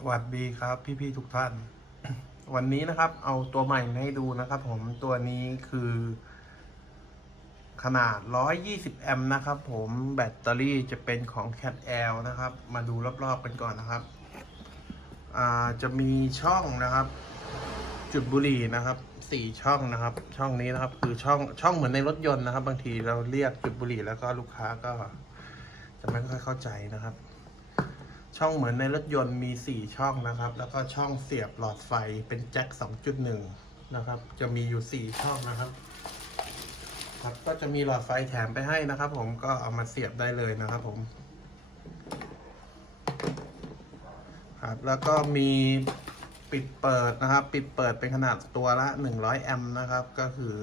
สวัสดีครับพี่ๆทุกท่าน วันนี้นะครับ เอาตัวใหม่ให้ดูนะครับ ผมตัวนี้คือ ขนาด 120 แอมป์นะครับ ผมแบตเตอรี่จะเป็นของ Cat L นะครับ มาดูรอบๆกันก่อนนะครับจะมีช่องนะครับ จุดบุหรี่นะครับสี่ช่องนะครับ ช่องนี้นะครับ คือช่องช่องเหมือนในรถยนต์นะครับ บางทีเราเรียกจุดบุหรี่แล้วก็ลูกค้าก็ จะไม่ค่อยเข้าใจนะครับ ช่องเหมือนในรถยนต์มี 4 ช่องนะครับ แล้วก็ช่องเสียบหลอดไฟเป็นแจ็ค 2.1 นะครับ จะมีอยู่ 4 ช่องนะครับ ครับก็จะมีหลอดไฟแถมไปให้นะครับ ผมก็เอามาเสียบได้เลยนะครับ ผม ครับแล้วก็มีปิดเปิดนะครับ ปิดเปิดเป็นขนาดตัวละ 100 แอมป์นะครับ ก็คือ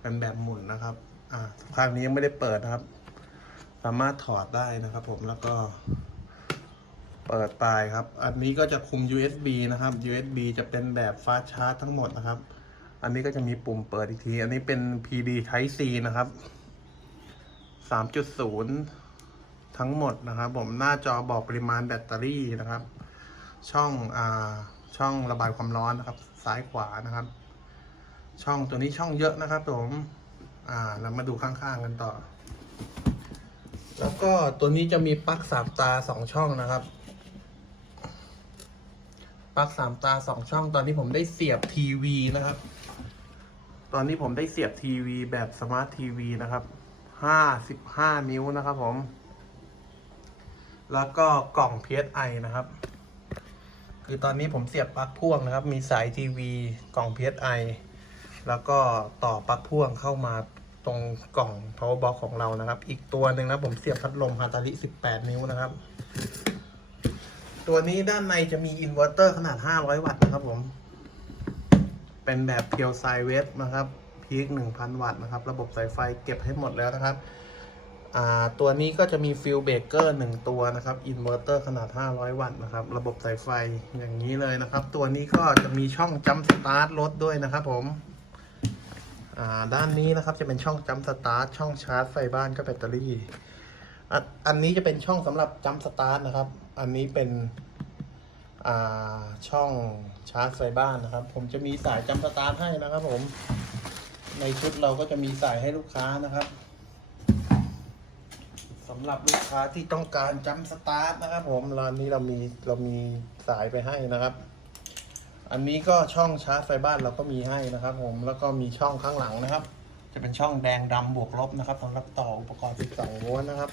เป็นแบบหมุนนะครับ อ่าข้างนี้ยังไม่ได้เปิดนะครับ สามารถถอดได้นะครับ ผมแล้วก็ เปิดปลายครับ อันนี้ก็จะคุม USB นะครับ USB จะเป็นแบบฟาสชาร์จทั้งหมดนะครับ อันนี้ก็จะมีปุ่มเปิดอีกที อันนี้เป็น PD Type C นะครับ 3.0 ทั้งหมดนะครับ ผมหน้าจอบอกปริมาณแบตเตอรี่นะครับ ช่องอ่าช่องระบายความร้อนนะครับ ซ้ายขวานะครับ ช่องตัวนี้ช่องเยอะนะครับ ผมอ่าเรามาดูข้างๆกันต่อ แล้วก็ตัวนี้จะมีปลั๊กสามตาสองช่องนะครับ ปลั๊กสามตาสองช่อง ตอนนี้ผมได้เสียบทีวีนะครับ ตอนนี้ผมได้เสียบทีวีแบบสมาร์ททีวีนะครับห้าสิบห้านิ้วนะครับผม แล้วก็กล่อง PSI นะครับ คือตอนนี้ผมเสียบปลั๊กพ่วงนะครับ มีสายทีวีกล่อง PSI แล้วก็ต่อปลั๊กพ่วงเข้ามาตรงกล่อง power box ของเรานะครับ อีกตัวหนึ่งนะผมเสียบพัดลมฮาตาลิ18 นิ้วนะครับ ตัวนี้ด้านในจะมีอินเวอร์เตอร์ขนาด 500 วัตต์นะครับผม เป็นแบบเพียวไซเวสนะครับ พีค1,000 วัตต์นะครับ ระบบสายไฟเก็บให้หมดแล้วนะครับอ่าตัวนี้ก็จะมีฟิลเบเกอร์หนึ่งตัวนะครับ อินเวอร์เตอร์ขนาด 500 วัตต์นะครับ ระบบสายไฟอย่างนี้เลยนะครับ ตัวนี้ก็จะมีช่องจัมสตาร์ทรถด้วยนะครับผมอ่าด้านนี้นะครับจะเป็นช่องจัมสตาร์ทช่องชาร์จไฟบ้านกับแบตเตอรี่ อันนี้จะเป็นช่องสำหรับจัมสตาร์ทนะครับ อันนี้เป็นช่องชาร์จไฟบ้านนะครับ ผมจะมีสายจัมสตาร์ทให้นะครับ ผม ในชุดเราก็จะมีสายให้ลูกค้านะครับสำหรับลูกค้าที่ต้องการจัมสตาร์ทนะครับ ผมร้านนี้เรามีเรามีสายไปให้นะครับ อันนี้ก็ช่องชาร์จไฟบ้านเราก็มีให้นะครับ ผมแล้วก็มีช่องข้างหลังนะครับ จะเป็นช่องแดงดำบวกลบนะครับสำหรับต่ออุปกรณ์ 12โวลต์นะครับ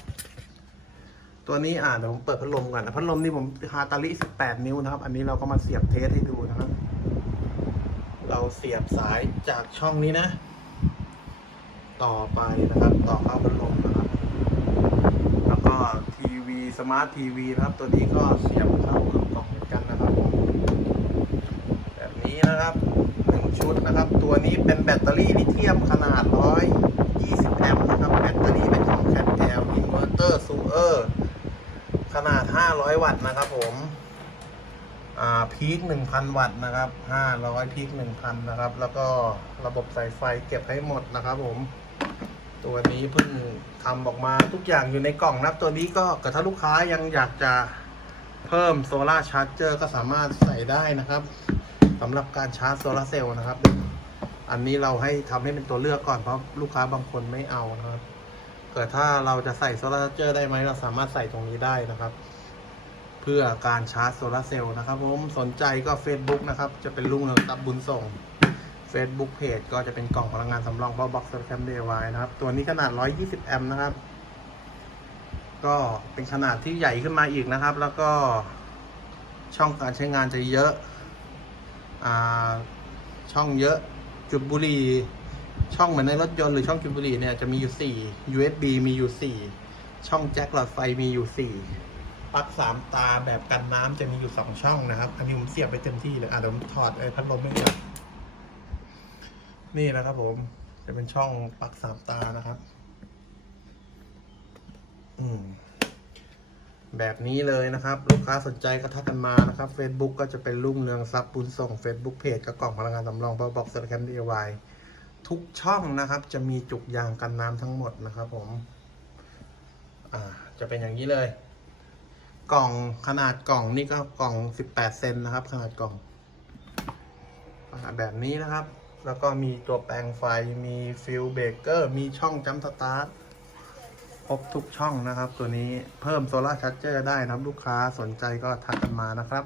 ตัวนี้อ่าเดี๋ยวผมเปิดพัดลมก่อนนะพัดลมนี่ผมฮาตาลิ18 นิ้วนะครับ อันนี้เราก็มาเสียบเทสให้ดูนะครับ เราเสียบสายจากช่องนี้นะ ต่อไปนะครับ ต่อเข้าพัดลมนะครับ แล้วก็ทีวีสมาร์ททีวีนะครับ ตัวนี้ก็เสียบเข้ากับกล่องเหมือนกันนะครับ แบบนี้นะครับ ชุดนะครับ ตัวนี้เป็นแบตเตอรี่ลิเธียมขนาด 120 แอมป์นะครับ แบตเตอรี่เป็นของ Cat L Inverter Suer ขนาด 500 วัตต์นะครับผมอ่าพีค1,000 วัตต์นะครับ 500 พีค1,000 นะครับ แล้วก็ระบบสายไฟเก็บให้หมดนะครับผม ตัวนี้เพิ่งทำออกมาทุกอย่างอยู่ในกล่องนะครับ ตัวนี้ก็กระถ้าลูกค้ายังอยากจะเพิ่มโซลาร์ชาร์จเจอร์ก็สามารถใส่ได้นะครับ สำหรับการชาร์จโซลาร์เซลล์นะครับ อันนี้เราให้ทำให้เป็นตัวเลือกก่อนเพราะลูกค้าบางคนไม่เอานะครับ เกิดถ้าเราจะใส่โซลาร์ชาเจอร์ได้ไหมเราสามารถใส่ตรงนี้ได้นะครับ เพื่อการชาร์จโซลาร์เซลล์นะครับผมสนใจก็ Facebook นะครับ จะเป็นลุงเรืองทรัพย์บุญส่ง Facebook Page ก็จะเป็นกล่องพลังงานสำรอง Power Box Cam DIY นะครับ ตัวนี้ขนาด 120 แอมป์นะครับ ก็เป็นขนาดที่ใหญ่ขึ้นมาอีกนะครับ แล้วก็ช่องการใช้งานจะเยอะ ช่องเยอะจุดบุหรี่ช่องเหมือนในรถยนต์หรือช่องจุดบุหรี่เนี่ยจะมีอยู่ 4 USB มีอยู่ 4 ช่องแจ็คหลอดไฟมีอยู่ 4ปลั๊กสามตาแบบกันน้ำจะมีอยู่ 2 ช่องนะครับ อันนี้ผมเสียบไปเต็มที่เลยอะเดี๋ยวผมถอดไอ้พัดลมไม่ก่อนนี่นะครับผมจะเป็นช่องปลั๊กสามตานะครับ อืม แบบนี้เลยนะครับ ลูกค้าสนใจก็ทักกันมานะครับ Facebook ก็จะเป็นรุ่งเรืองทรัพย์บุญส่ง Facebook Page กับกล่องพลังงานสำรอง Power Box แคม DIY ทุกช่องนะครับ จะมีจุกยางกันน้ำทั้งหมดนะครับผมอ่าจะเป็นอย่างนี้เลย กล่องขนาดกล่องนี่ก็กล่อง18เซนนะครับ ขนาดกล่องอแบบนี้นะครับ แล้วก็มีตัวแปลงไฟมีฟิลเบรกเกอร์มีช่องจัมป์สตาร์ท ครบทุกช่องนะครับ ตัวนี้เพิ่มโซลาร์ชาร์เจอร์ได้นะครับ ลูกค้าสนใจก็ทักกันมานะครับ